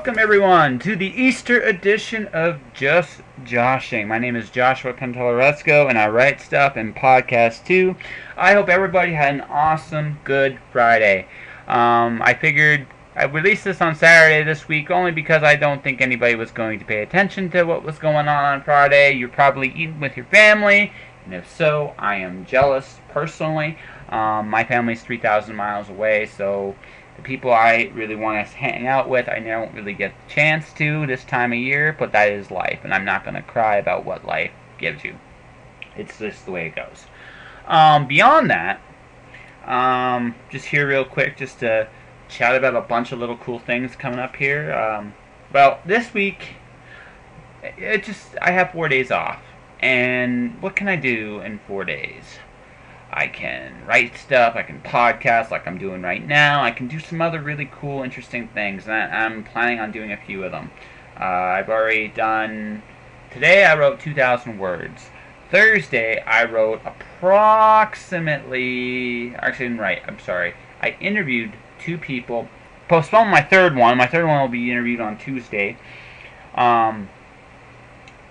Welcome everyone to the Easter edition of Just Joshing. My name is Joshua Pantellaresco and I write stuff and podcast too. I hope everybody had an awesome Good Friday. I figured I'd release this on Saturday this week only because I don't think anybody was going to pay attention to what was going on Friday. You're probably eating with your family, and if so, I am jealous personally. My family's 3,000 miles away, so the people I really want to hang out with, I don't really get the chance to this time of year, but that is life, and I'm not going to cry about what life gives you. It's just the way it goes. Beyond that, just here real quick, just to chat about a bunch of little cool things coming up here. Well, this week, I have 4 days off, and what can I do in 4 days? I can write stuff, I can podcast like I'm doing right now, I can do some other really cool, interesting things, and I'm planning on doing a few of them. I've already done, today I wrote 2,000 words. Thursday I wrote approximately, actually I didn't write, I'm sorry, I interviewed 2 people, postponed my third one will be interviewed on Tuesday.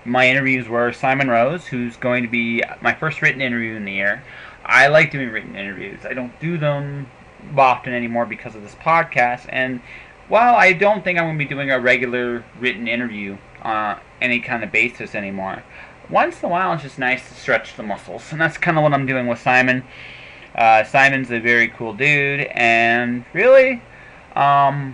My interviews were Simon Rose, who's going to be my first written interview in the year. I like doing written interviews. I don't do them often anymore because of this podcast. And while I don't think I'm going to be doing a regular written interview on any kind of basis anymore, once in a while it's just nice to stretch the muscles. And that's kind of what I'm doing with Simon. Simon's a very cool dude. And really, like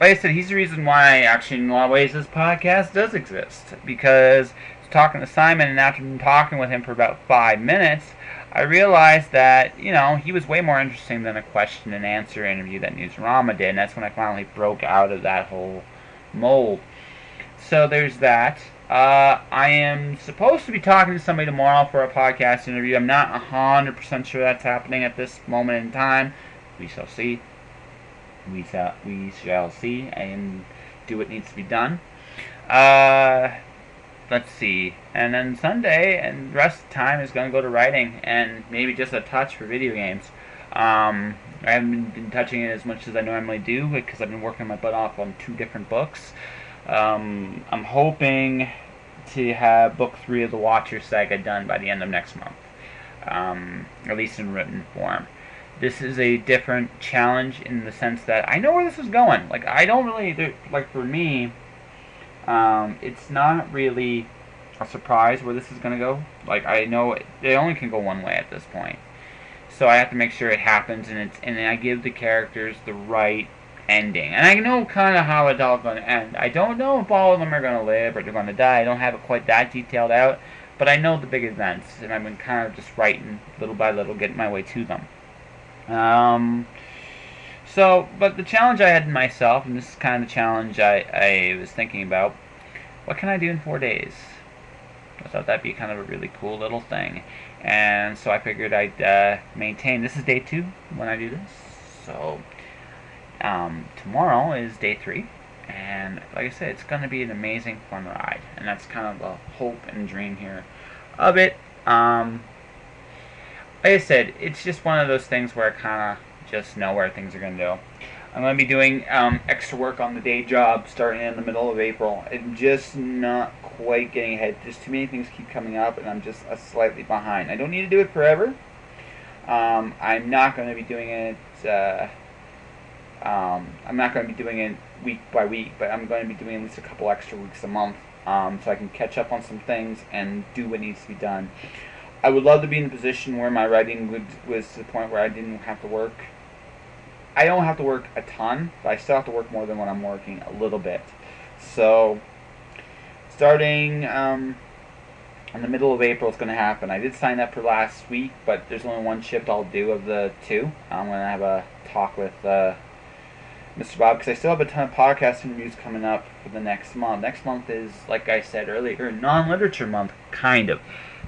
I said, he's the reason why actually in a lot of ways this podcast does exist. Because talking to Simon, and after talking with him for about 5 minutes, I realized that, he was way more interesting than a question and answer interview that Newsarama did, and that's when I finally broke out of that whole mold. So there's that. I am supposed to be talking to somebody tomorrow for a podcast interview. I'm not 100% sure that's happening at this moment in time. We shall see. We shall see and do what needs to be done. Let's see. And then Sunday and the rest of the time is going to go to writing and maybe just a touch for video games. I haven't been touching it as much as I normally do because I've been working my butt off on 2 different books. I'm hoping to have book 3 of the Watcher saga done by the end of next month. At least in written form. This is a different challenge in the sense that I know where this is going. Like, I don't really, like for me, it's not really a surprise where this is going to go. Like, I know it only can go one way at this point. So I have to make sure it happens and I give the characters the right ending. And I know kind of how it's all going to end. I don't know if all of them are going to live or they're going to die. I don't have it quite that detailed out. But I know the big events, and I've been kind of just writing little by little, getting my way to them. But the challenge I had in myself, and this is kind of the challenge I was thinking about, what can I do in 4 days? I thought that'd be kind of a really cool little thing. And so I figured I'd maintain. This is day 2 when I do this. So tomorrow is day 3. And like I said, it's going to be an amazing fun ride. And that's kind of the hope and dream here of it. Like I said, it's just one of those things where I kind of just know where things are going to go. I'm going to be doing extra work on the day job starting in the middle of April. I'm just not quite getting ahead. Just too many things keep coming up, and I'm just slightly behind. I don't need to do it forever. I'm not going to be doing it. I'm not going to be doing it week by week, but I'm going to be doing at least a couple extra weeks a month, so I can catch up on some things and do what needs to be done. I would love to be in a position where my writing was to the point where I didn't have to work. I don't have to work a ton, but I still have to work more than what I'm working a little bit. So, starting in the middle of April, it's going to happen. I did sign up for last week, but there's only one shift I'll do of the 2. I'm going to have a talk with Mr. Bob, because I still have a ton of podcast interviews coming up for the next month. Next month is, like I said earlier, non-literature month, kind of.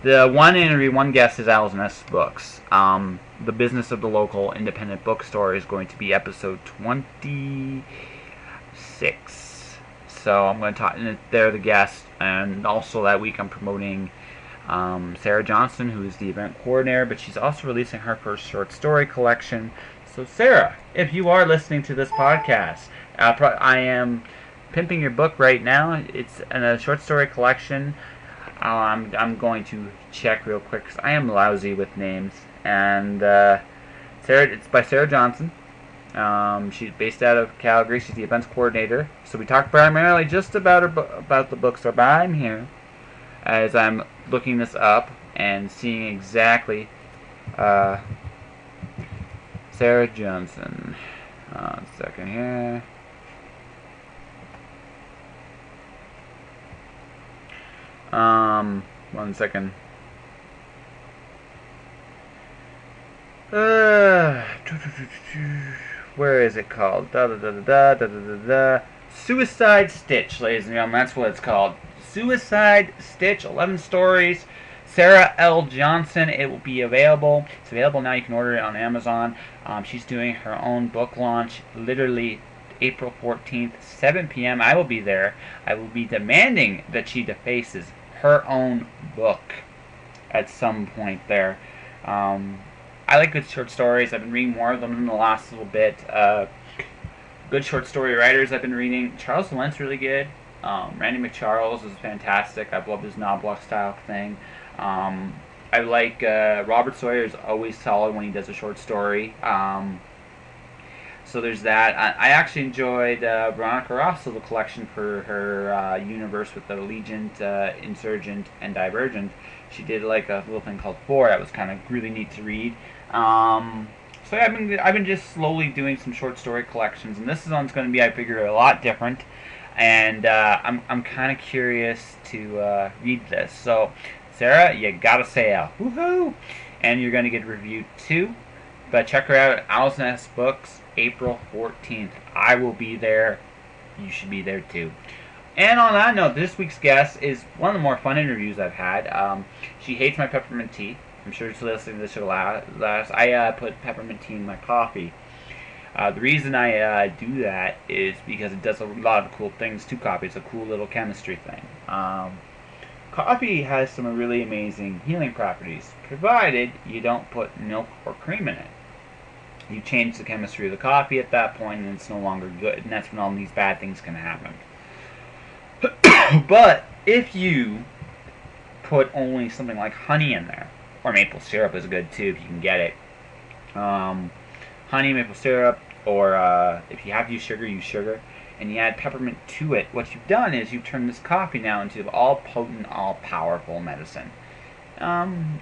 The one interview, one guest is Al's Nest Books. The Business of the Local Independent Bookstore is going to be episode 26. So I'm going to talk, and they're the guest. And also that week I'm promoting Sarah Johnson, who is the event coordinator, but she's also releasing her first short story collection. So Sarah, if you are listening to this podcast, I am pimping your book right now. It's in a short story collection. I'm going to check real quick because I am lousy with names. And it's by Sarah Johnson. She's based out of Calgary. She's the events coordinator. So we talked primarily just about about the bookstore. But I'm here as I'm looking this up and seeing exactly Sarah Johnson. A second here. One second. Where is it called? Suicide Stitch, ladies and gentlemen. That's what it's called. Suicide Stitch, 11 stories. Sarah L. Johnson. It will be available. It's available now. You can order it on Amazon. She's doing her own book launch, literally April 14th, 7 p.m. I will be there. I will be demanding that she defaces her own book at some point there. I like good short stories. I've been reading more of them in the last little bit. Good short story writers I've been reading. Charles Lent's really good. Randy McCharles is fantastic. I love his novel style thing. I like Robert Sawyer is always solid when he does a short story. So there's that. I actually enjoyed Veronica Ross's collection for her universe with the Allegiant, Insurgent, and Divergent. She did like a little thing called Four that was kind of really neat to read. So I've been just slowly doing some short story collections, and this one's going to be, I figure, a lot different. And I'm kind of curious to read this. So Sarah, you gotta say woohoo! And you're going to get reviewed too. But check her out at Owl's Nest Books, April 14th. I will be there. You should be there too. And on that note, this week's guest is one of the more fun interviews I've had. She hates my peppermint tea. I'm sure she's listening to this last. I put peppermint tea in my coffee. The reason I do that is because it does a lot of cool things to coffee. It's a cool little chemistry thing. Coffee has some really amazing healing properties, provided you don't put milk or cream in it. You change the chemistry of the coffee at that point, and it's no longer good, and that's when all these bad things can happen. But if you put only something like honey in there, or maple syrup is good too if you can get it. Honey, maple syrup, or if you have to use sugar, and you add peppermint to it, what you've done is you've turned this coffee now into all-potent, all-powerful medicine. And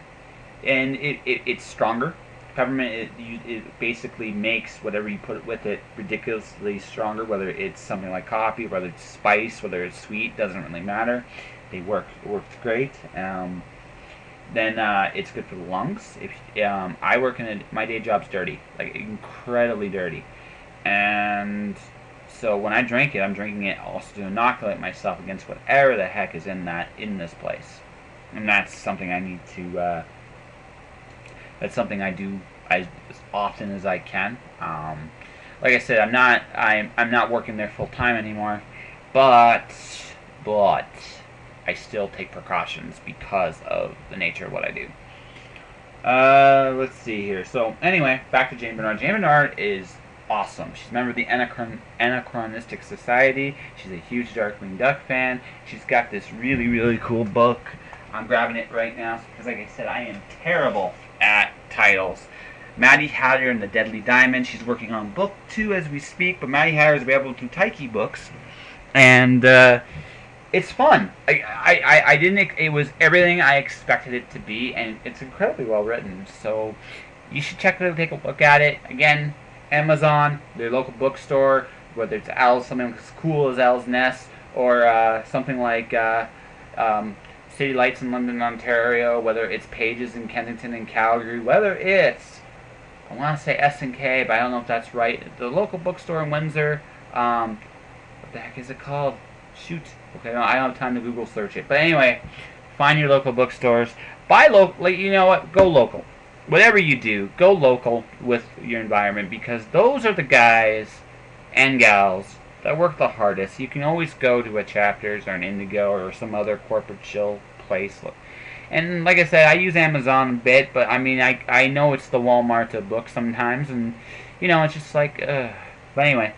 it's stronger. Peppermint, it basically makes whatever you put with it ridiculously stronger, whether it's something like coffee, whether it's spice, whether it's sweet, doesn't really matter. It works great. Then it's good for the lungs. I work my day job's dirty, like incredibly dirty, and so when I drink it, I'm drinking it also to inoculate myself against whatever the heck is in this place, and that's something I need to. That's something I do as often as I can. Like I said, I'm not working there full time anymore, but I still take precautions because of the nature of what I do. Let's see here. So anyway, back to Jayne Barnard. Jayne Barnard is awesome. She's a member of the Anachronistic Society. She's a huge Darkwing Duck fan. She's got this really, really cool book. I'm grabbing it right now because, like I said, I am terrible at titles. Maddie Hatter and the Deadly Diamond. She's working on book 2 as we speak, but Maddie Hatter is available to Taiki Books, and it's fun. I didn't. It was everything I expected it to be, and it's incredibly well written. So you should check it out, take a look at it. Again, Amazon, their local bookstore, whether it's something as cool as Owl's Nest, or something like City Lights in London, Ontario, whether it's Pages in Kensington and Calgary, whether it's, I want to say S&K, but I don't know if that's right, the local bookstore in Windsor, what the heck is it called? Shoot. Okay, no, I don't have time to Google search it. But anyway, find your local bookstores. Buy local. You know what? Go local. Whatever you do, go local with your environment, because those are the guys and gals that work the hardest. You can always go to a Chapters or an Indigo or some other corporate chill place. And like I said, I use Amazon a bit, but I mean, I know it's the Walmart of books sometimes, and you know, it's just like, but anyway.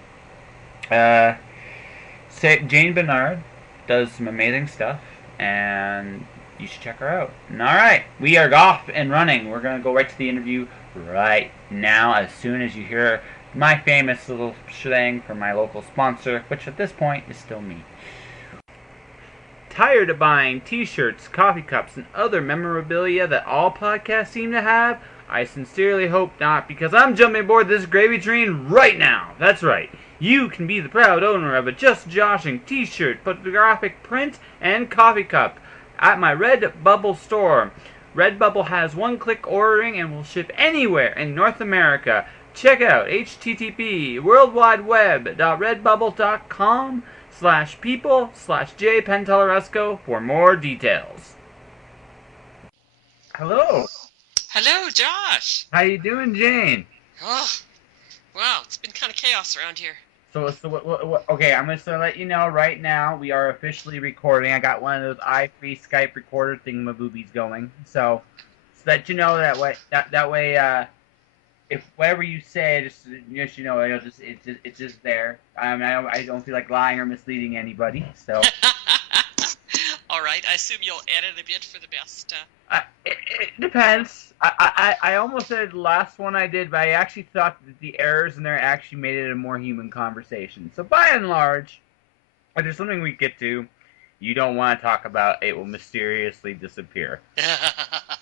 Jayne Barnard does some amazing stuff, and you should check her out. And all right, we are off and running. We're gonna go right to the interview right now. As soon as you hear my famous little thing from my local sponsor, which at this point is still me. Tired of buying t-shirts, coffee cups, and other memorabilia that all podcasts seem to have? I sincerely hope not, because I'm jumping aboard this gravy train right now. That's right. You can be the proud owner of a Just Joshing t-shirt, photographic print, and coffee cup at my Redbubble store. Redbubble has one-click ordering and will ship anywhere in North America. Check out http://worldwideweb.redbubble.com/people/jpenteloresco for more details. Hello. Hello, Josh. How you doing, Jane? Oh, wow, it's been kind of chaos around here. So what, okay, I'm just gonna let you know right now we are officially recording. I got one of those i3 Skype recorder thingamaboobies going, so that you know that way if whatever you say, just you know, it's just there. I don't feel like lying or misleading anybody, so. All right, I assume you'll edit a bit for the best. It depends. I almost said the last one I did, but I actually thought that the errors in there actually made it a more human conversation. So by and large, if there's something we get to, you don't want to talk about, it will mysteriously disappear.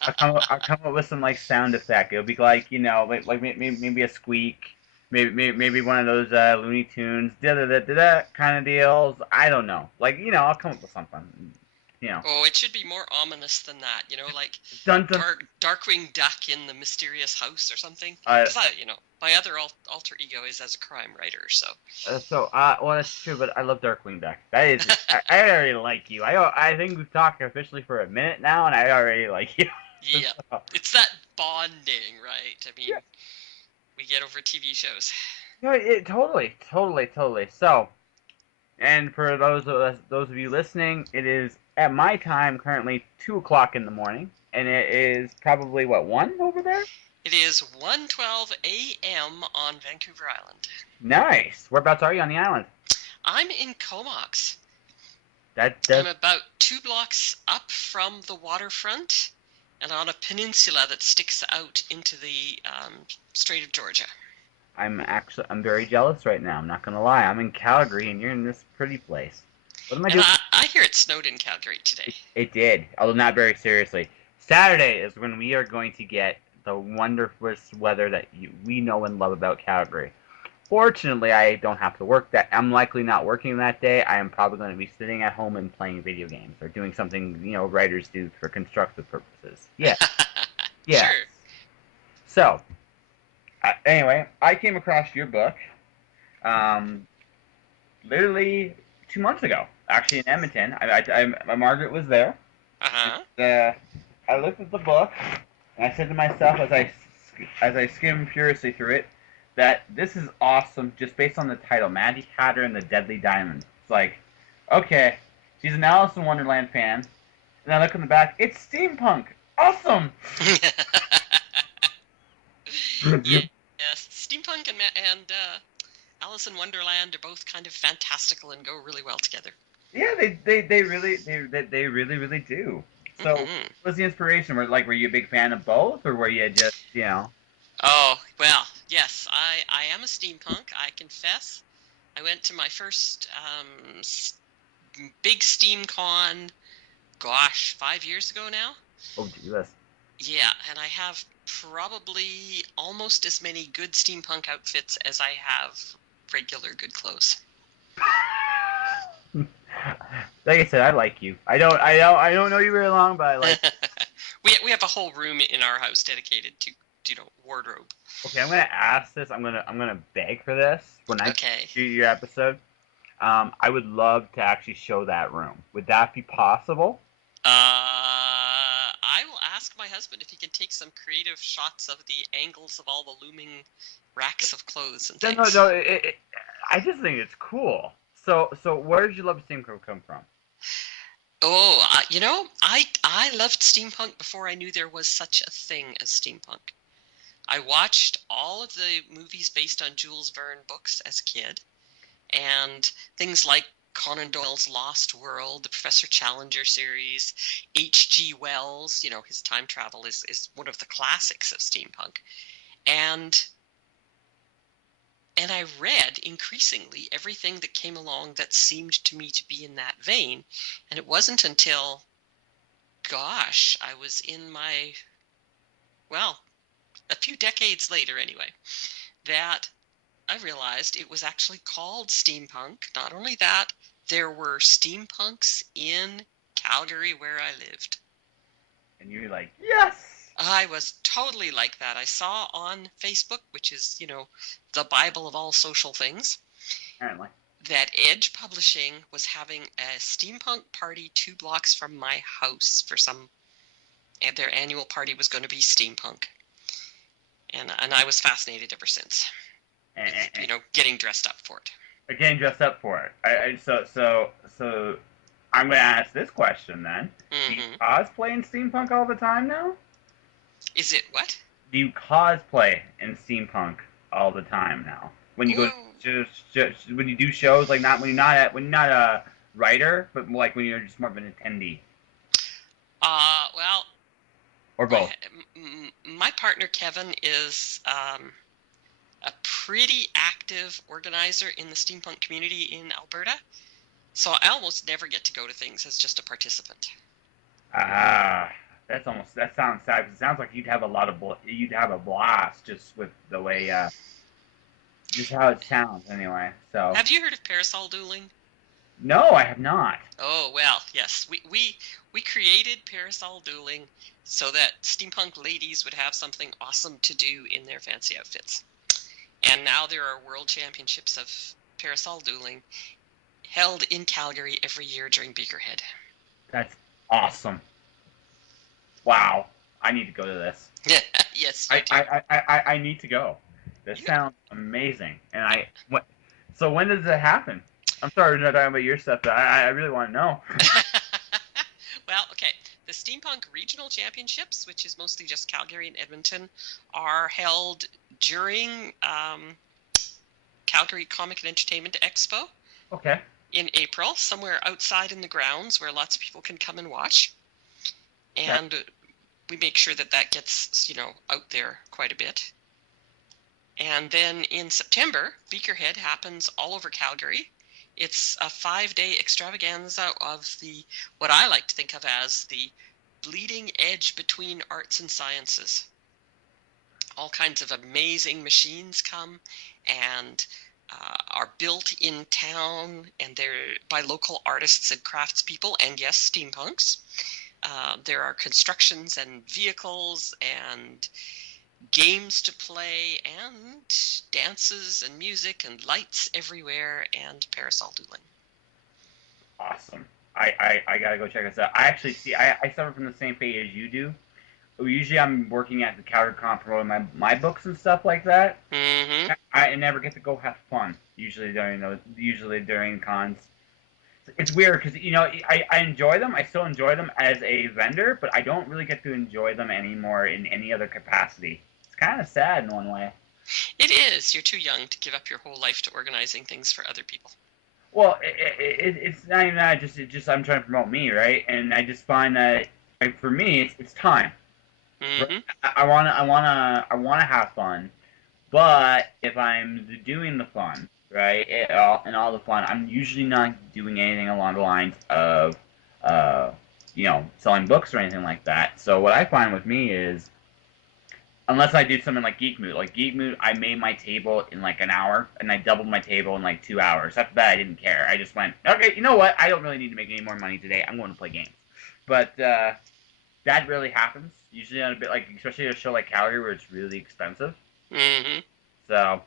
I'll come up with some like sound effect. It'll be like, you know, like maybe a squeak, maybe one of those Looney Tunes da kind of deals. I don't know. Like, you know, I'll come up with something. You know. Oh, it should be more ominous than that. You know, like dun, dun. Darkwing Duck in the mysterious house or something. You know, my other alter ego is as a crime writer, so. Well, that's true, but I love Darkwing Duck. That is, I already like you. I think we've talked officially for a minute now, and I already like you. Yeah, so. It's that bonding, right? I mean, yeah. We get over TV shows. No, totally. So, and for those of you listening, it is at my time currently 2:00 in the morning, and it is probably what 1 over there. It is 1:12 a.m. on Vancouver Island. Nice. Whereabouts are you on the island? I'm in Comox. I'm about 2 blocks up from the waterfront, and on a peninsula that sticks out into the Strait of Georgia. I'm very jealous right now. I'm not gonna lie. I'm in Calgary, and you're in this pretty place. What am I doing? I hear it snowed in Calgary today. It did, although not very seriously. Saturday is when we are going to get the wonderful weather that we know and love about Calgary. Fortunately, I don't have to work that. I'm likely not working that day. I am probably going to be sitting at home and playing video games or doing something, you know, writers do for constructive purposes. Yeah. Yeah. Sure. So, anyway, I came across your book literally 2 months ago, actually in Edmonton. Margaret was there. Uh-huh. I looked at the book, and I said to myself as I skimmed furiously through it, that this is awesome just based on the title, Maddie Hatter and the Deadly Diamond. It's like, okay, she's an Alice in Wonderland fan, and I look in the back, it's steampunk. Awesome! Yes, steampunk and Alice in Wonderland are both kind of fantastical and go really well together. Yeah, they really do. So, what was the inspiration? Were you a big fan of both, or were you just, you know? Oh, well, yes, I am a steampunk, I confess. I went to my first big SteamCon, gosh, 5 years ago now. Oh, Jesus. Yeah, and I have probably almost as many good steampunk outfits as I have regular good clothes. Like I said, I like you. I don't know you very long, but I like you. We have a whole room in our house dedicated to, you know, wardrobe. Okay, I'm gonna ask this. I'm gonna beg for this when I do your episode. I would love to actually show that room. Would that be possible? I will ask my husband if he can take some creative shots of the angles of all the looming racks of clothes and things. No. I just think it's cool. So where did your love of steampunk come from? Oh, you know, I loved steampunk before I knew there was such a thing as steampunk. I watched all of the movies based on Jules Verne books as a kid, and things like Conan Doyle's Lost World, the Professor Challenger series, H.G. Wells. You know, his time travel is one of the classics of steampunk. And I read increasingly everything that came along that seemed to me to be in that vein. And it wasn't until, gosh, I was in my, well, a few decades later anyway, that I realized it was actually called steampunk. Not only that, there were steampunks in Calgary where I lived. And you're like, yes! I was totally like that. I saw on Facebook, which is, you know, the Bible of all social things, Apparently. that Edge Publishing was having a steampunk party 2 blocks from my house for some, and their annual party was going to be steampunk. And I was fascinated ever since. You know, getting dressed up for it. Getting dressed up for it. So I'm going to ask this question then. Mm-hmm. Do you cosplay in steampunk all the time now? Is it what? Do you cosplay in steampunk all the time now? When you go when you do shows, like not when you're not a writer, but like when you're just more of an attendee. Well. Or both. My partner Kevin is a pretty active organizer in the steampunk community in Alberta, so I almost never get to go to things as just a participant. That sounds sad. It sounds like you'd have a blast just with the way just how it sounds anyway. So have you heard of parasol dueling? No, I have not. Oh well, yes. We created parasol dueling so that steampunk ladies would have something awesome to do in their fancy outfits. And now there are world championships of parasol dueling held in Calgary every year during Beakerhead. That's awesome. Wow. I need to go to this. Yes, you do. I need to go. This sounds amazing. And so when does it happen? I'm sorry we're not talking about your stuff, but I really want to know. Well, okay. The Steampunk Regional Championships, which is mostly just Calgary and Edmonton, are held during Calgary Comic and Entertainment Expo. Okay. In April, somewhere outside in the grounds where lots of people can come and watch. And we make sure that gets, you know, out there quite a bit. And then in September, Beakerhead happens all over Calgary. It's a 5-day extravaganza of what I like to think of as the bleeding edge between arts and sciences. All kinds of amazing machines come and are built in town, and they're by local artists and craftspeople, and yes, steampunks. There are constructions and vehicles and games to play and dances and music and lights everywhere and parasol dueling. Awesome. I gotta go check this out. I actually I suffer from the same fate as you do. Usually I'm working at the Calgary Con promoting my books and stuff like that. Mm-hmm. I never get to go have fun. Usually during cons. It's weird because, you know, I enjoy them. I still enjoy them as a vendor, but I don't really get to enjoy them anymore in any other capacity. It's kind of sad in one way. It is. You're too young to give up your whole life to organizing things for other people. Well, it's not even that. Just I'm trying to promote me, right? And I just find that, like, for me, it's time. Mm-hmm. I wanna have fun, but if I'm doing the fun, right, and all the fun, I'm usually not doing anything along the lines of, you know, selling books or anything like that. So what I find with me is, unless I do something like Geek Moot, I made my table in like an hour, and I doubled my table in like 2 hours. After that, I didn't care. I just went, okay, you know what? I don't really need to make any more money today. I'm going to play games. But that really happens. Usually on a bit like, especially at a show like Calgary where it's really expensive. Mm-hmm. So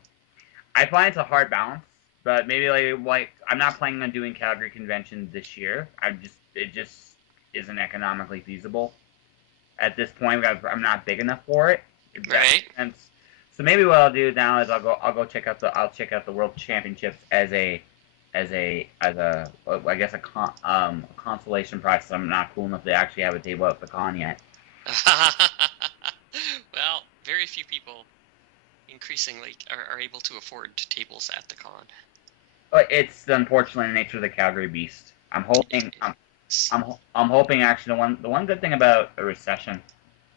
I find it's a hard balance. But maybe like I'm not planning on doing Calgary Convention this year. It just isn't economically feasible at this point. I'm not big enough for it. Right. So maybe what I'll do now is I'll check out the World Championships as a I guess a consolation prize. I'm not cool enough to actually have a table at the con yet. Well, very few people increasingly are able to afford tables at the con. But it's unfortunately the nature of the Calgary beast. I'm hoping. I'm hoping actually the one good thing about a recession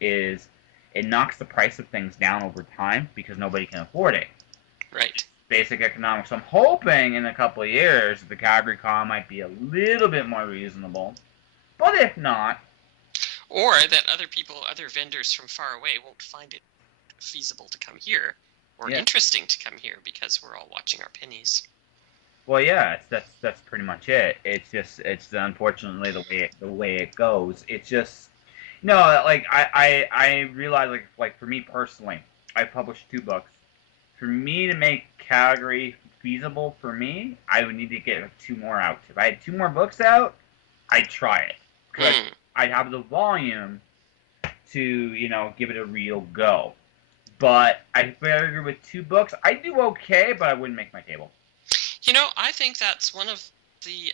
is it knocks the price of things down over time because nobody can afford it. Right. Basic economics. So I'm hoping in a couple of years the Calgary Con might be a little bit more reasonable. But if not, Or that other vendors from far away won't find it feasible to come here or yeah. interesting to come here because we're all watching our pennies. Well, yeah, that's pretty much it. It's unfortunately the way it goes. It's just no, like I realize like for me personally, I published 2 books. For me to make Calgary feasible for me, I would need to get 2 more out. If I had 2 more books out, I'd try it because I'd have the volume to give it a real go. But I figure with 2 books, I do okay, but I wouldn't make my table. I think that's one of the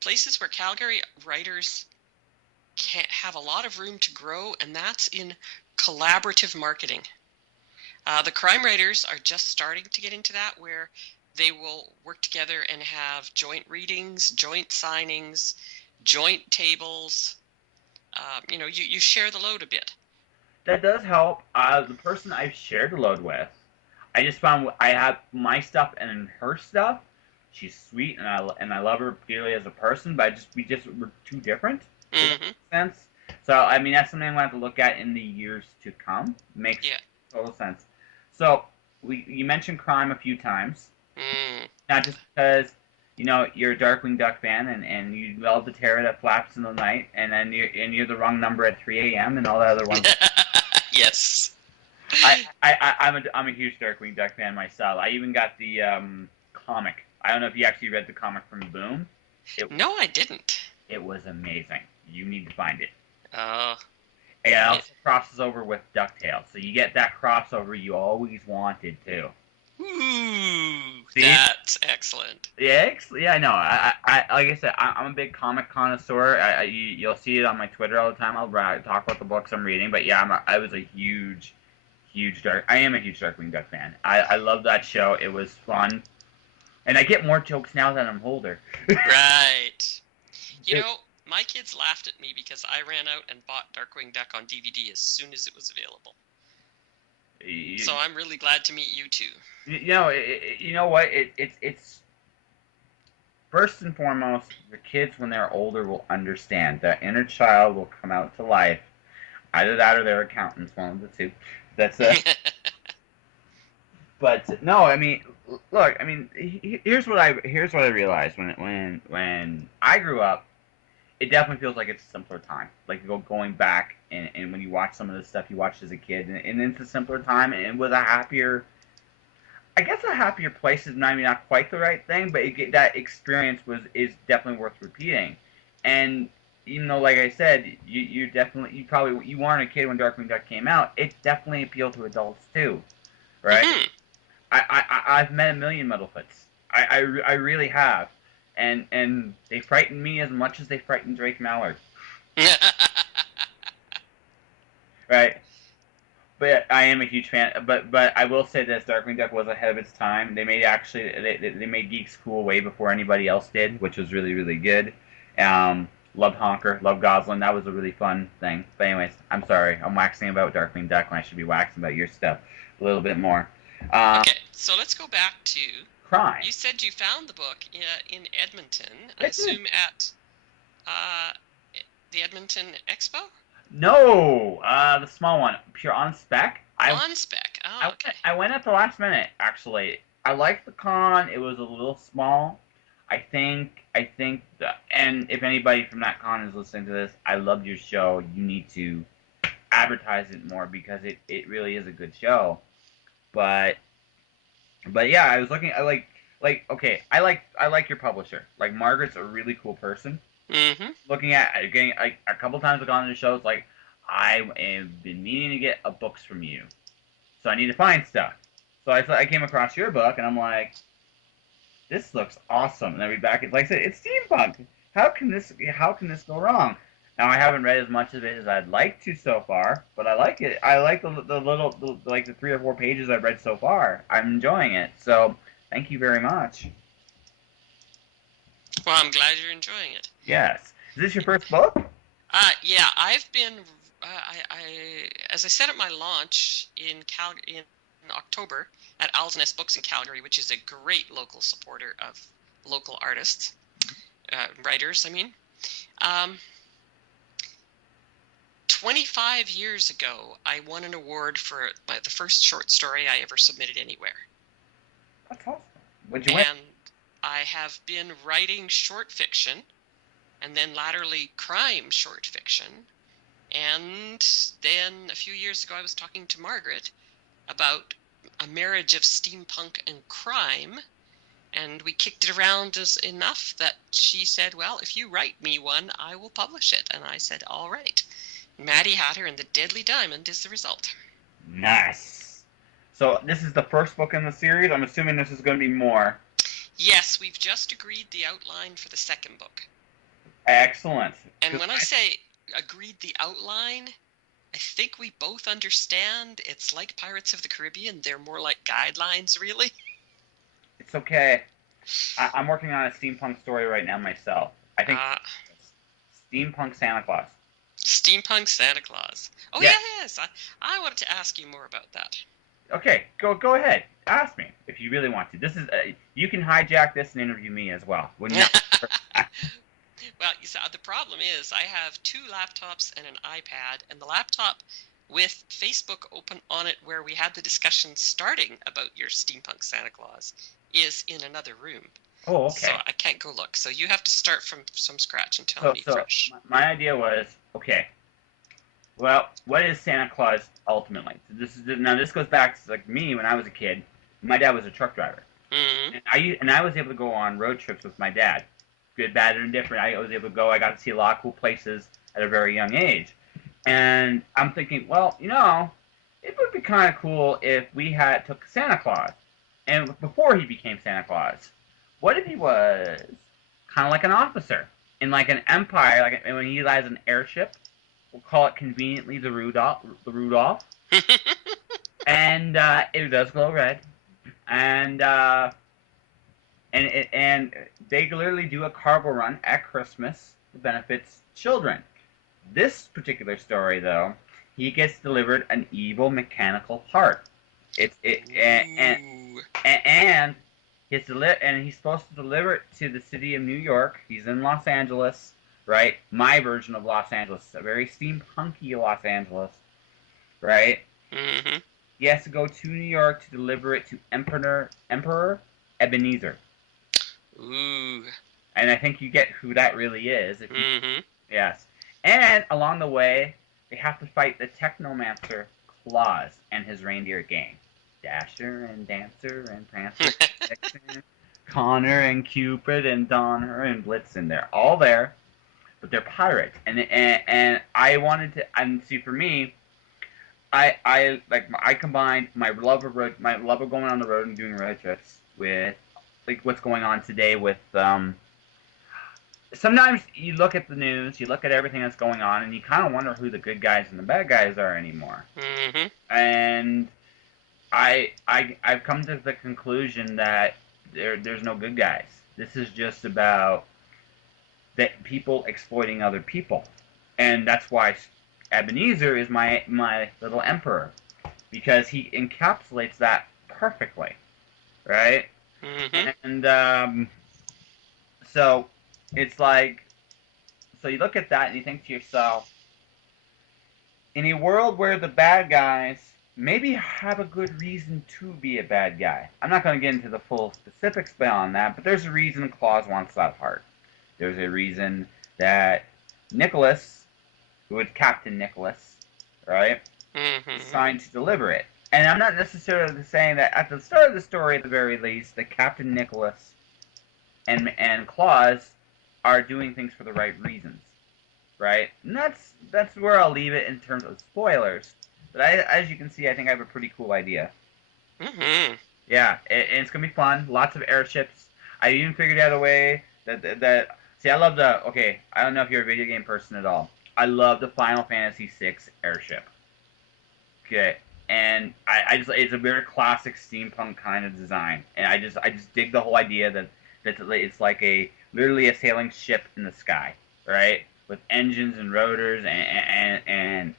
places where Calgary writers can have a lot of room to grow, and that's in collaborative marketing. The crime writers are just starting to get into that, where they will work together and have joint readings, joint signings, joint tables. You share the load a bit. That does help. The person I've shared the load with, I just found I have my stuff and her stuff. She's sweet, and I love her dearly as a person, but we're too different. Does that make sense? So I mean that's something I'm gonna have to look at in the years to come. Makes total sense. So you mentioned crime a few times, not just because you're a Darkwing Duck fan and you love the terror that flaps in the night, and then you're the wrong number at 3 a.m. and all the other ones. Yes. I'm a huge Darkwing Duck fan myself. I even got the comic. I don't know if you actually read the comic from Boom. No, I didn't. It was amazing. You need to find it. Oh. It also crosses over with DuckTales, so you get that crossover you always wanted too. Ooh, that's excellent. Yeah, I know. I like I said, I'm a big comic connoisseur. You'll see it on my Twitter all the time. I'll talk about the books I'm reading, but yeah, I was a huge I am a huge Darkwing Duck fan. I love that show. It was fun, and I get more jokes now that I'm older. Right. My kids laughed at me because I ran out and bought Darkwing Duck on DVD as soon as it was available. So I'm really glad to meet you too. You know what? It's first and foremost, the kids when they're older will understand. That inner child will come out to life. Either that or they're accountants, one of the two. That's it. But no, I mean, look, I mean, here's what I realized when I grew up. It definitely feels like it's a simpler time. Like going back and when you watch some of the stuff you watched as a kid, and it's a simpler time, and it was a happier. I guess a happier place is maybe not quite the right thing, but that experience is definitely worth repeating. And like I said, you weren't a kid when Darkwing Duck came out. It definitely appealed to adults too, right? Mm-hmm. I've met a million Metalfoots. I really have, and they frighten me as much as they frighten Drake Mallard. Right. But I am a huge fan. But I will say this: Darkwing Duck was ahead of its time. They made geeks cool way before anybody else did, which was really really good. Loved Honker, loved Goslin. That was a really fun thing. But anyways, I'm sorry. I'm waxing about Darkwing Duck when I should be waxing about your stuff a little bit more. Okay, so let's go back to crime. You said you found the book in Edmonton. I assume at the Edmonton Expo? No, the small one, pure on spec. On spec. Oh, okay. I went at the last minute. Actually, I liked the con. It was a little small. I think and if anybody from that con is listening to this, I loved your show. You need to advertise it more because it really is a good show. But yeah, I was looking. Okay. I like your publisher. Like Margaret's a really cool person. Mm-hmm. Looking at getting a couple times I've gone to the show. It's like I have been meaning to get books from you, so I need to find stuff. So I came across your book and I'm like, this looks awesome. And I read back. It's like I said, it's steampunk. How can this go wrong? Now I haven't read as much of it as I'd like to so far, but I like it. I like the 3 or 4 pages I've read so far. I'm enjoying it. So Thank you very much. Well, I'm glad you're enjoying it. Yes. Is this your first book? Yeah, I've been, as I said at my launch in October at Owl's Nest Books in Calgary, which is a great local supporter of local artists, writers, I mean. 25 years ago, I won an award for the first short story I ever submitted anywhere. That's awesome. What'd you win? And I have been writing short fiction, and then latterly crime short fiction. And then a few years ago, I was talking to Margaret about a marriage of steampunk and crime, and we kicked it around enough that she said, well, if you write me one, I will publish it. And I said, all right. Maddie Hatter and the Deadly Diamond is the result. Nice. So this is the first book in the series? I'm assuming this is going to be more. Yes, we've just agreed the outline for the second book. Excellent. And when I say agreed the outline, I think we both understand it's like Pirates of the Caribbean. They're more like guidelines, really. It's okay. I'm working on a steampunk story right now myself. I think steampunk Santa Claus. Steampunk Santa Claus. Oh, yeah. Yes. I wanted to ask you more about that. Okay, go ahead. Ask me if you really want to. This is you can hijack this and interview me as well. Well, you see, the problem is I have 2 laptops and an iPad, and the laptop with Facebook open on it where we had the discussion starting about your steampunk Santa Claus is in another room. Oh, okay. So I can't go look. So you have to start from scratch and tell me fresh. My idea was, okay, well, what is Santa Claus ultimately? So this goes back to like me when I was a kid. My dad was a truck driver. Mm-hmm. And I was able to go on road trips with my dad. Good, bad, and indifferent. I was able to go. I got to see a lot of cool places at a very young age. And I'm thinking, well, it would be kind of cool if we took Santa Claus. And before he became Santa Claus, what if he was kind of like an officer in like an empire, like when he flies an airship? We'll call it conveniently the Rudolph. And it does glow red. And they literally do a cargo run at Christmas that benefits children. This particular story, though, he gets delivered an evil mechanical part. And he's supposed to deliver it to the city of New York. He's in Los Angeles, right? My version of Los Angeles, a very steampunky Los Angeles, right? Mm-hmm. He has to go to New York to deliver it to Emperor Ebenezer. Ooh. And I think you get who that really is. Mm-hmm. Yes. And along the way, they have to fight the Technomancer Claus and his reindeer gang. Dasher and Dancer and Prancer and Vixen, Connor and Cupid and Donner and Blitzen. They're all there, but they're pirates. And I wanted to, and see, for me, I combined my love of going on the road and doing road trips with like what's going on today with sometimes you look at the news, you look at everything that's going on, and you kind of wonder who the good guys and the bad guys are anymore. Mm-hmm. And I've come to the conclusion that there's no good guys. This is just about that people exploiting other people, and that's why Ebenezer is my little emperor, because he encapsulates that perfectly, right? Mm-hmm. And so it's like, so you look at that and you think to yourself, in a world where the bad guys maybe have a good reason to be a bad guy. I'm not going to get into the full specifics beyond that, but there's a reason Claus wants that heart. There's a reason that Nicholas, who is Captain Nicholas, right, signed to deliver it. And I'm not necessarily saying that at the start of the story, at the very least, that Captain Nicholas and Claus are doing things for the right reasons, right? And that's where I'll leave it in terms of spoilers. But as you can see, I think I have a pretty cool idea. Mm-hmm. Yeah, and it's gonna be fun. Lots of airships. I even figured out a way that see, I love okay, I don't know if you're a video game person at all. I love the Final Fantasy VI airship. Okay, and I just it's a very classic steampunk kind of design, and I just dig the whole idea that it's like literally a sailing ship in the sky, right, with engines and rotors, and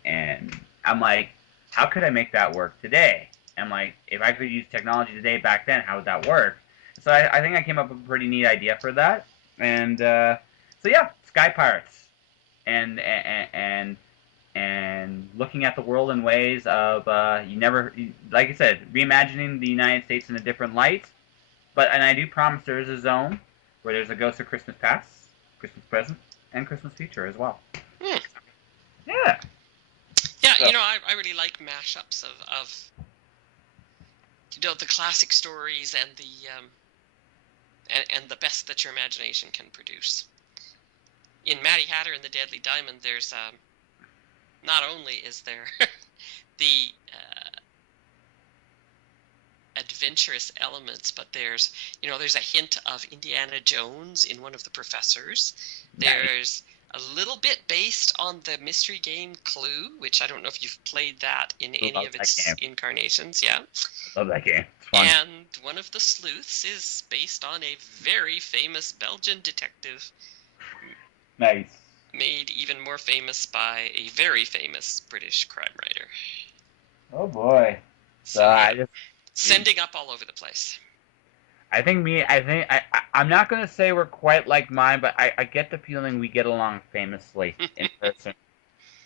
I'm like, how could I make that work today? I'm like, if I could use technology today back then, how would that work? So I think I came up with a pretty neat idea for that, and so yeah, Sky Pirates, and looking at the world in ways of like I said, reimagining the United States in a different light. And I do promise there is a zone where there's a Ghost of Christmas Past, Christmas Present, and Christmas Future as well. Hmm. Yeah. Yeah, So, I really like mashups of the classic stories and the best that your imagination can produce. In Maddie Hatter and the Deadly Diamond, there's not only is there the adventurous elements, but there's a hint of Indiana Jones in one of the professors. There's a little bit based on the mystery game Clue, which I don't know if you've played that in any of its incarnations. Yeah, I love that game. It's fun. And one of the sleuths is based on a very famous Belgian detective. Nice. Made even more famous by a very famous British crime writer. Oh boy. So yeah, sending up all over the place. I'm not going to say we're quite like mine, but I get the feeling we get along famously in person.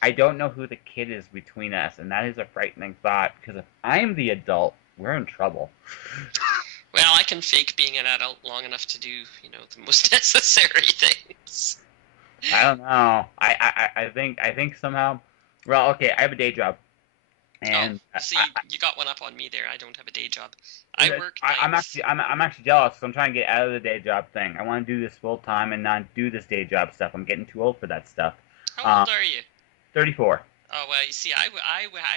I don't know who the kid is between us, and that is a frightening thought, because if I'm the adult, we're in trouble. Well, I can fake being an adult long enough to do, the most necessary things. I don't know. I think somehow. Well, okay, I have a day job. And see, you got one up on me there. I don't have a day job. I work nights. I'm actually jealous, because I'm trying to get out of the day job thing. I want to do this full time and not do this day job stuff. I'm getting too old for that stuff. How old are you? 34. Oh well, you see, I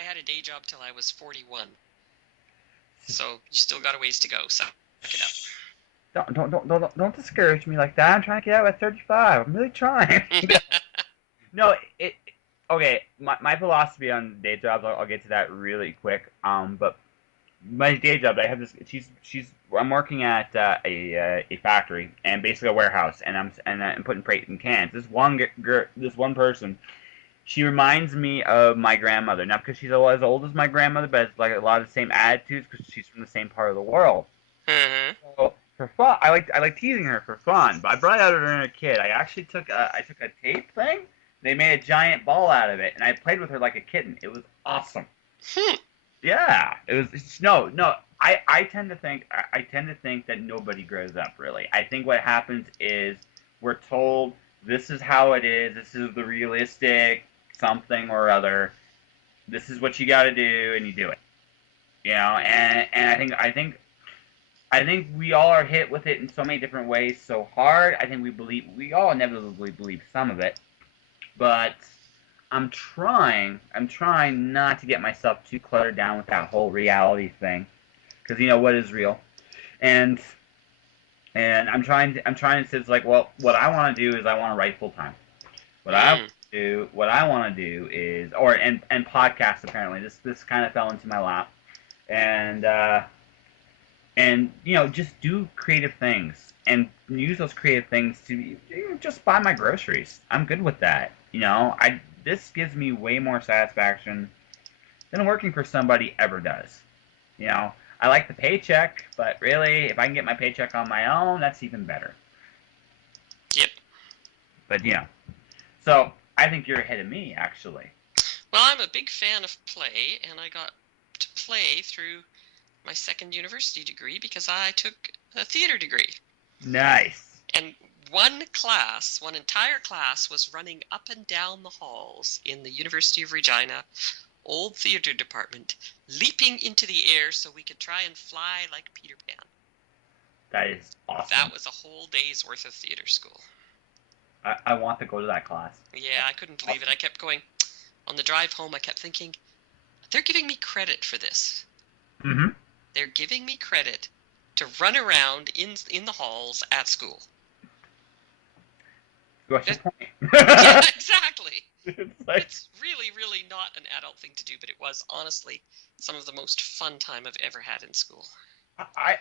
had a day job till I was 41. So you still got a ways to go. So look it up. Don't discourage me like that. I'm trying to get out at 35. I'm really trying. No, okay, my philosophy on day jobs, I'll get to that really quick. But my day job, I have this. I'm working at a factory and basically a warehouse, and I'm putting freight in cans. This one person, she reminds me of my grandmother. Not because she's as old as my grandmother, but it's like a lot of the same attitudes because she's from the same part of the world. Mm-hmm. So for fun, I like teasing her for fun. But I brought out her as a kid. I actually took a tape thing. They made a giant ball out of it, and I played with her like a kitten. It was awesome. Yeah, it was. No. I tend to think that nobody grows up really. I think what happens is we're told this is how it is. This is the realistic something or other. This is what you got to do, and you do it. And I think we all are hit with it in so many different ways so hard. I think we all inevitably believe some of it. But I'm trying not to get myself too cluttered down with that whole reality thing, because what is real, and I'm trying to say, it's like, well, what I want to do is I want to write full time. What I want to do is and podcast. Apparently, this kind of fell into my lap, and just do creative things and use those creative things to just buy my groceries. I'm good with that. This gives me way more satisfaction than working for somebody ever does. I like the paycheck, but really, if I can get my paycheck on my own, that's even better. Yep. But so I think you're ahead of me, actually. Well, I'm a big fan of play, and I got to play through my second university degree because I took a theater degree. Nice. And one entire class was running up and down the halls in the University of Regina old theater department, leaping into the air so we could try and fly like Peter Pan. That is awesome. That was a whole day's worth of theater school. I want to go to that class. Yeah, I couldn't believe it. I kept going. On the drive home, I kept thinking, they're giving me credit for this. Mm-hmm. They're giving me credit to run around in the halls at school. What's your point? Yeah, exactly. It's really, really not an adult thing to do, but it was honestly some of the most fun time I've ever had in school. I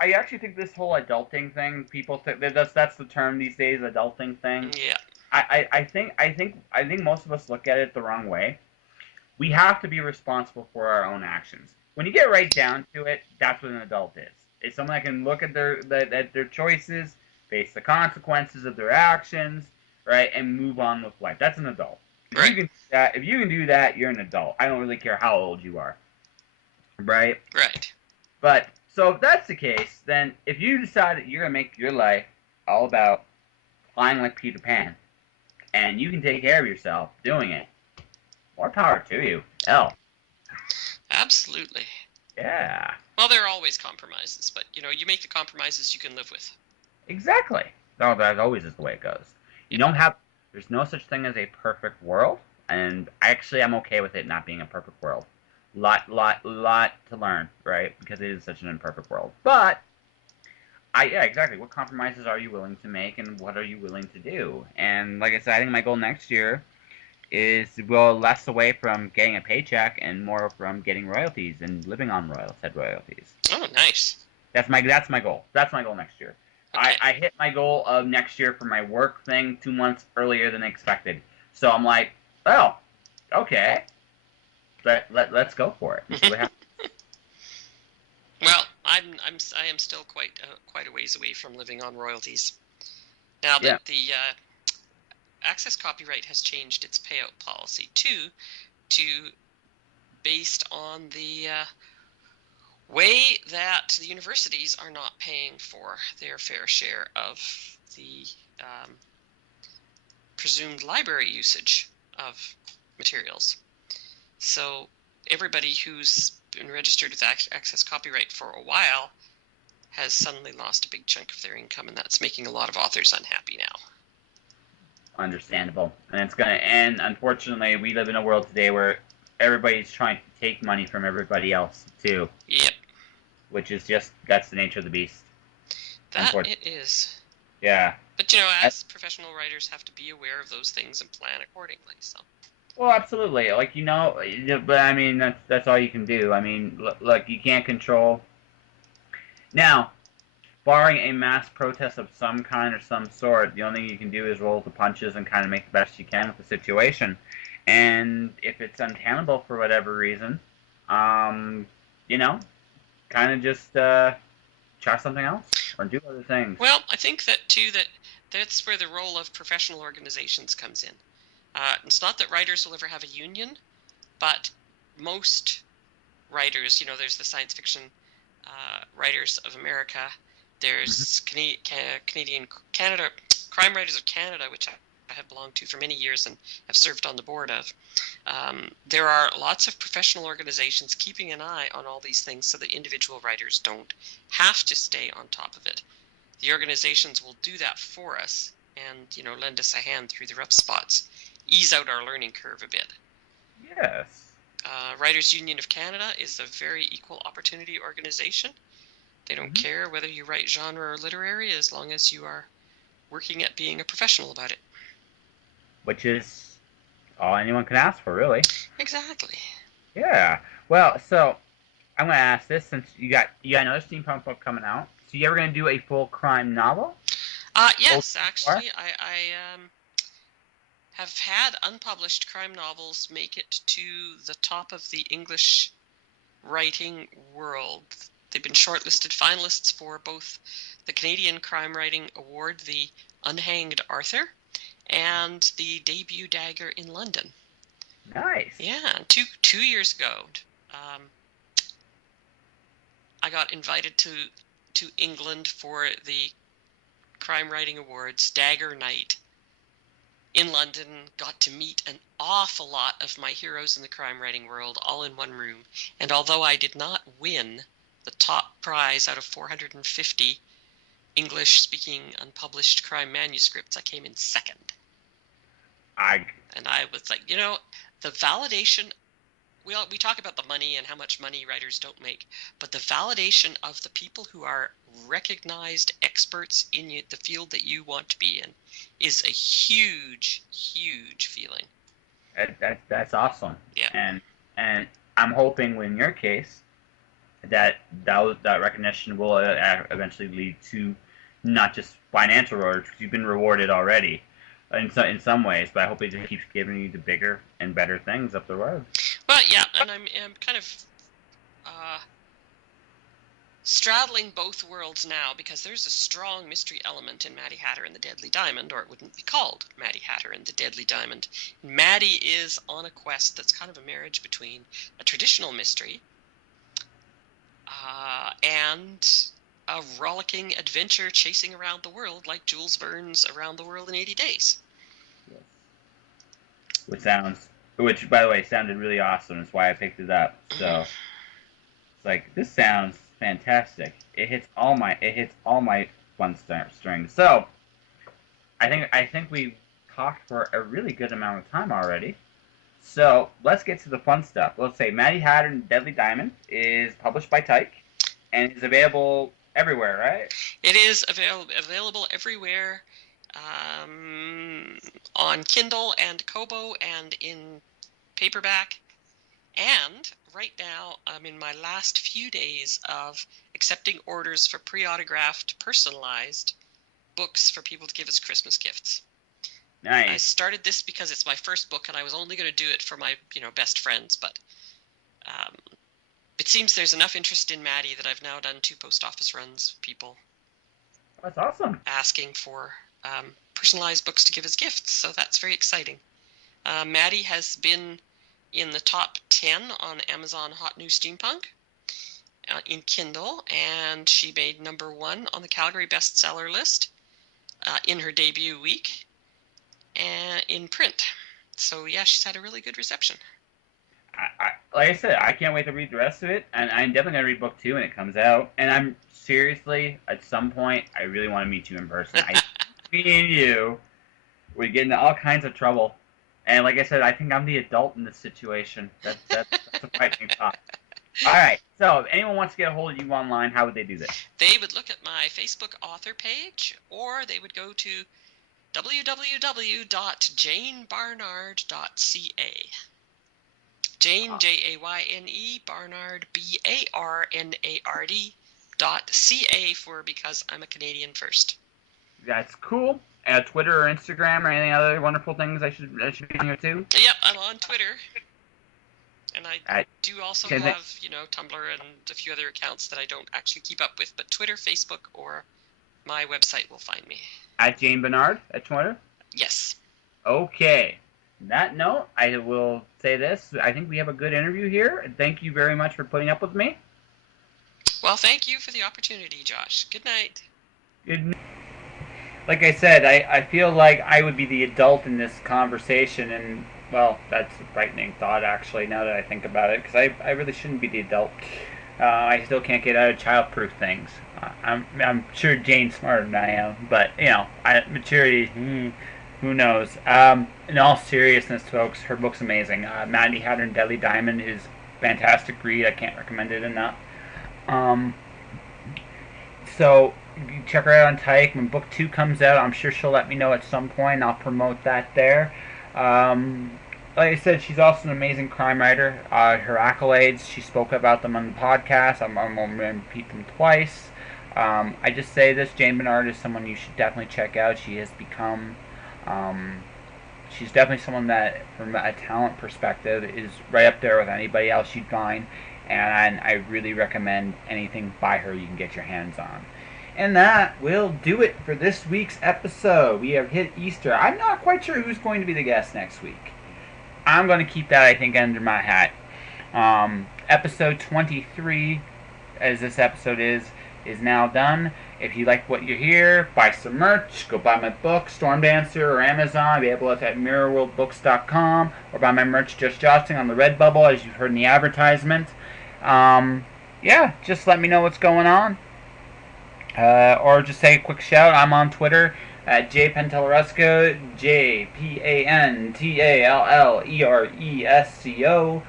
actually think this whole adulting thing, people think that's the term these days, adulting thing. Yeah. I think most of us look at it the wrong way. We have to be responsible for our own actions. When you get right down to it, that's what an adult is. It's someone that can look at their choices, face the consequences of their actions, right, and move on with life. That's an adult. Right. If you can do that, you're an adult. I don't really care how old you are, right? Right. But so if that's the case, then if you decide that you're gonna make your life all about flying like Peter Pan, and you can take care of yourself doing it, more power to you. Hell, Absolutely. yeah, Well, there are always compromises, but you make the compromises you can live with. exactly. No, that always is the way it goes. You don't have. There's no such thing as a perfect world, and actually, I'm okay with it not being a perfect world. Lot to learn, right? Because it is such an imperfect world. But yeah, exactly. What compromises are you willing to make, and what are you willing to do? And like I said, I think my goal next year is well less away from getting a paycheck and more from getting royalties and living on said royalties. Oh, nice. That's my goal. That's my goal next year. Okay. I hit my goal of next year for my work thing 2 months earlier than expected. So I'm like, oh, okay. Let's go for it. And see what happens. Well, I am still quite a ways away from living on royalties. Now that Yeah. the Access Copyright has changed its payout policy to based on the way that the universities are not paying for their fair share of the presumed library usage of materials. So everybody who's been registered with Access Copyright for a while has suddenly lost a big chunk of their income, and that's making a lot of authors unhappy now. Understandable. And unfortunately, we live in a world today where everybody's trying to take money from everybody else too. Yep. Which is that's the nature of the beast. That it is. Yeah. But as professional writers have to be aware of those things and plan accordingly. So. Well, absolutely. But I mean that's all you can do. I mean, look, you can't control. Now, barring a mass protest of some kind or some sort, the only thing you can do is roll the punches and kind of make the best you can with the situation. And if it's untenable for whatever reason, kind of just try something else or do other things. Well, I think that too that's where the role of professional organizations comes in. It's not that writers will ever have a union, but most writers, there's the Science Fiction Writers of America, there's Canadian Crime Writers of Canada, which I have belonged to for many years and have served on the board of. There are lots of professional organizations keeping an eye on all these things so that individual writers don't have to stay on top of it. The organizations will do that for us and, lend us a hand through the rough spots, ease out our learning curve a bit. Yes. Writers Union of Canada is a very equal opportunity organization. They don't care whether you write genre or literary as long as you are working at being a professional about it. Which is all anyone can ask for, really. Exactly. Yeah. Well, so I'm gonna ask this since you got another steampunk book coming out. So you ever gonna do a full crime novel? Yes, actually, I have had unpublished crime novels make it to the top of the English writing world. They've been shortlisted finalists for both the Canadian Crime Writing Award, the Unhanged Arthur, and the Debut Dagger in London. Nice. Yeah, two years ago, I got invited to England for the Crime Writing Awards Dagger Night in London. Got to meet an awful lot of my heroes in the crime writing world all in one room. And although I did not win the top prize out of 450 English-speaking unpublished crime manuscripts, I came in second. And I was like, the validation, we talk about the money and how much money writers don't make, but the validation of the people who are recognized experts in the field that you want to be in is a huge, huge feeling. That's awesome. Yeah. And I'm hoping, in your case, that recognition will eventually lead to not just financial rewards, because you've been rewarded already in some ways, but I hope it just keeps giving you the bigger and better things up the road. Well, yeah, and I'm kind of straddling both worlds now, because there's a strong mystery element in Maddie Hatter and the Deadly Diamond, or it wouldn't be called Maddie Hatter and the Deadly Diamond. Maddie is on a quest that's kind of a marriage between a traditional mystery and a rollicking adventure chasing around the world like Jules Verne's Around the World in 80 Days. Which, by the way, sounded really awesome. That's why I picked it up. So it's like, this sounds fantastic. It hits all my fun strings. So I think we've talked for a really good amount of time already. So let's get to the fun stuff. Let's say Maddie Hatter and Deadly Diamond is published by Tyke and is available everywhere, right? It is available everywhere, on Kindle and Kobo and in paperback. And right now, I'm in my last few days of accepting orders for pre-autographed, personalized books for people to give as Christmas gifts. Nice. I started this because it's my first book, and I was only going to do it for my, best friends. But it seems there's enough interest in Maddie that I've now done 2 post office runs. People That's awesome. asking for personalized books to give as gifts, so that's very exciting. Maddie has been in the top 10 on Amazon Hot New Steampunk in Kindle, and she made #1 on the Calgary bestseller list in her debut week and in print. So yeah, she's had a really good reception. Like I said, I can't wait to read the rest of it, and I'm definitely going to read book 2 when it comes out. And I'm seriously, at some point, I really want to meet you in person. Me and you, we get into all kinds of trouble. And like I said, I think I'm the adult in this situation. That's a frightening thought. All right, so if anyone wants to get a hold of you online, how would they do this? They would look at my Facebook author page, or they would go to www.jaynebarnard.ca. Jayne, Jayne, Barnard, Barnard.ca because I'm a Canadian first. That's cool. Twitter or Instagram or any other wonderful things I should be on here too? Yep, I'm on Twitter. And I do also have, Tumblr and a few other accounts that I don't actually keep up with. But Twitter, Facebook, or my website will find me. At Jayne Barnard at Twitter? Yes. Okay. On that note, I will say this. I think we have a good interview here. Thank you very much for putting up with me. Well, thank you for the opportunity, Josh. Good night. Good night. Like I said, I feel like I would be the adult in this conversation, and, well, that's a frightening thought, actually, now that I think about it, because I really shouldn't be the adult. I still can't get out of childproof things. I'm sure Jayne's smarter than I am, but, maturity, who knows. In all seriousness, folks, her book's amazing. Maddie Hatter and Deadly Diamond is a fantastic read. I can't recommend it enough. So check her out on Tyke. When book 2 comes out, I'm sure she'll let me know at some point. I'll promote that there. Like I said, she's also an amazing crime writer. Her accolades, she spoke about them on the podcast. I'm going to repeat them twice. I just say this, Jayne Barnard is someone you should definitely check out. She has become, she's definitely someone that, from a talent perspective, is right up there with anybody else you'd find. And I really recommend anything by her you can get your hands on. And that will do it for this week's episode. We have hit Easter. I'm not quite sure who's going to be the guest next week. I'm going to keep that, I think, under my hat. Episode 23, as this episode is now done. If you like what you hear, buy some merch. Go buy my book, Storm Dancer, or Amazon. I'll be able to at mirrorworldbooks.com, or buy my merch Just Jousting on the Redbubble, as you've heard in the advertisement. Yeah, just let me know what's going on. Or just say a quick shout. I'm on Twitter at jpantalleresco, JPANTALLERESCO.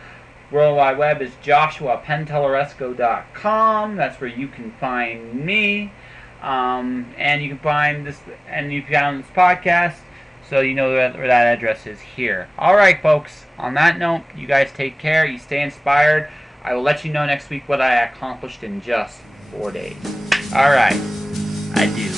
World Wide Web is joshuapentalleresco.com. That's where you can find me. And you can find this, and you found this podcast. so you know where that address is here. Alright, folks, on that note, you guys take care, you stay inspired. I will let you know next week what I accomplished in just 4 days. Alright, I do.